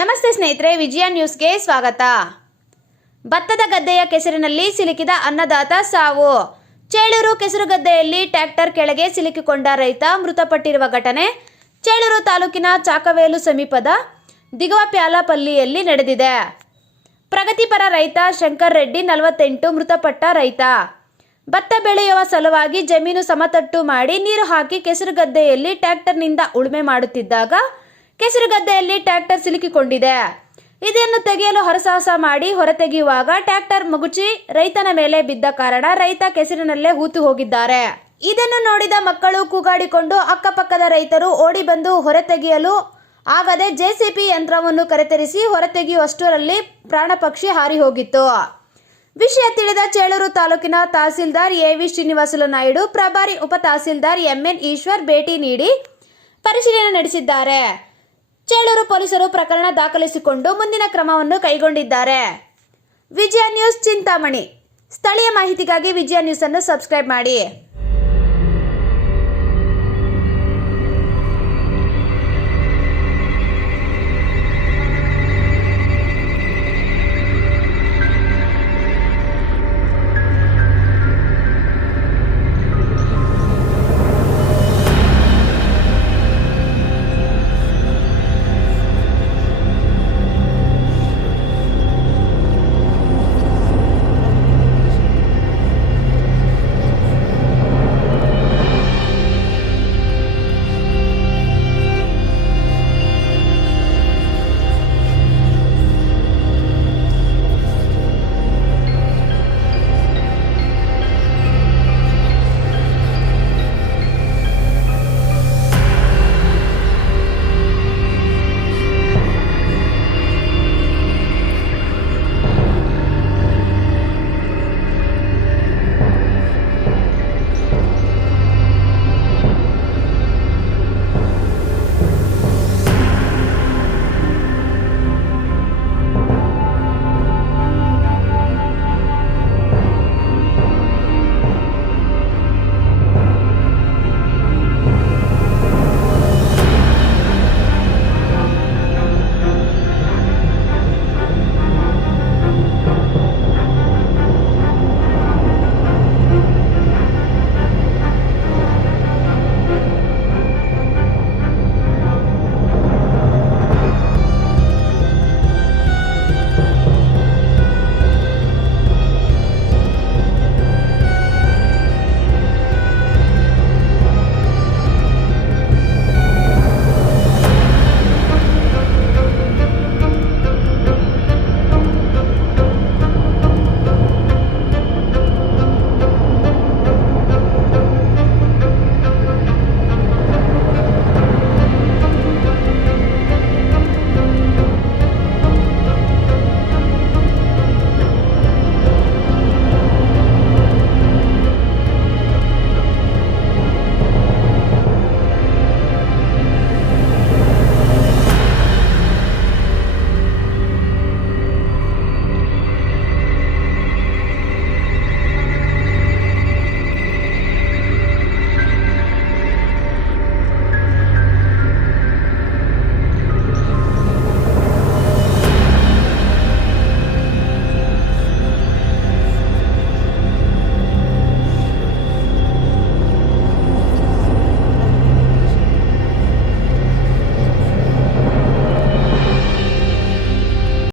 ನಮಸ್ತೆ ಸ್ನೇಹಿತರೆ, ವಿಜಯ ನ್ಯೂಸ್ಗೆ ಸ್ವಾಗತ. ಭತ್ತದ ಗದ್ದೆಯ ಕೆಸರಿನಲ್ಲಿ ಸಿಲುಕಿದ ಅನ್ನದಾತ ಸಾವು. ಚೇಳೂರು ಕೆಸರುಗದ್ದೆಯಲ್ಲಿ ಟ್ರ್ಯಾಕ್ಟರ್ ಕೆಳಗೆ ಸಿಲುಕಿಕೊಂಡ ರೈತ ಮೃತಪಟ್ಟಿರುವ ಘಟನೆ ಚೇಳೂರು ತಾಲೂಕಿನ ಚಾಕವೇಲು ಸಮೀಪದ ದಿಗವಪ್ಯಾಲಪಲ್ಲಿಯಲ್ಲಿ ನಡೆದಿದೆ. ಪ್ರಗತಿಪರ ರೈತ ಶಂಕರ್ ರೆಡ್ಡಿ 48 ಮೃತಪಟ್ಟ ರೈತ. ಭತ್ತ ಬೆಳೆಯುವ ಸಲುವಾಗಿ ಜಮೀನು ಸಮತಟ್ಟು ಮಾಡಿ ನೀರು ಹಾಕಿ ಕೆಸರುಗದ್ದೆಯಲ್ಲಿ ಟ್ರ್ಯಾಕ್ಟರ್ನಿಂದ ಉಳುಮೆ ಮಾಡುತ್ತಿದ್ದಾಗ ಕೆಸರುಗದ್ದೆಯಲ್ಲಿ ಟ್ರ್ಯಾಕ್ಟರ್ ಸಿಲುಕಿಕೊಂಡಿದೆ. ಇದನ್ನು ತೆಗೆಯಲು ಹರಸಾಹಸ ಮಾಡಿ ಹೊರತೆಗೆಯುವಾಗ ಟ್ರ್ಯಾಕ್ಟರ್ ಮಗುಚಿ ರೈತನ ಮೇಲೆ ಬಿದ್ದ ಕಾರಣ ರೈತ ಕೆಸರಿನಲ್ಲೇ ಹೂತು ಹೋಗಿದ್ದಾರೆ. ಇದನ್ನು ನೋಡಿದ ಮಕ್ಕಳು ಕೂಗಾಡಿಕೊಂಡು ಅಕ್ಕಪಕ್ಕದ ರೈತರು ಓಡಿ ಬಂದು ಹೊರತೆಗೆಯಲು ಆಗದೆ ಜೆಸಿಬಿ ಯಂತ್ರವನ್ನು ಕರೆತರಿಸಿ ಹೊರತೆಗೆಯುವಷ್ಟರಲ್ಲಿ ಪ್ರಾಣಪಕ್ಷಿ ಹಾರಿ ಹೋಗಿತ್ತು. ವಿಷಯ ತಿಳಿದ ಚೇಳೂರು ತಾಲೂಕಿನ ತಹಸೀಲ್ದಾರ್ ಎವಿ ಶ್ರೀನಿವಾಸುಲು ನಾಯ್ಡು, ಪ್ರಭಾರಿ ಉಪ ತಹಸೀಲ್ದಾರ್ ಎಂಎನ್ ಈಶ್ವರ್ ಭೇಟಿ ನೀಡಿ ಪರಿಶೀಲನೆ ನಡೆಸಿದ್ದಾರೆ. ಚೇಳೂರು ಪೊಲೀಸರು ಪ್ರಕರಣ ದಾಖಲಿಸಿಕೊಂಡು ಮುಂದಿನ ಕ್ರಮವನ್ನು ಕೈಗೊಂಡಿದ್ದಾರೆ. ವಿಜಯ ನ್ಯೂಸ್ ಚಿಂತಾಮಣಿ. ಸ್ಥಳೀಯ ಮಾಹಿತಿಗಾಗಿ ವಿಜಯ ನ್ಯೂಸ್ ಅನ್ನು ಸಬ್ಸ್ಕ್ರೈಬ್ ಮಾಡಿ.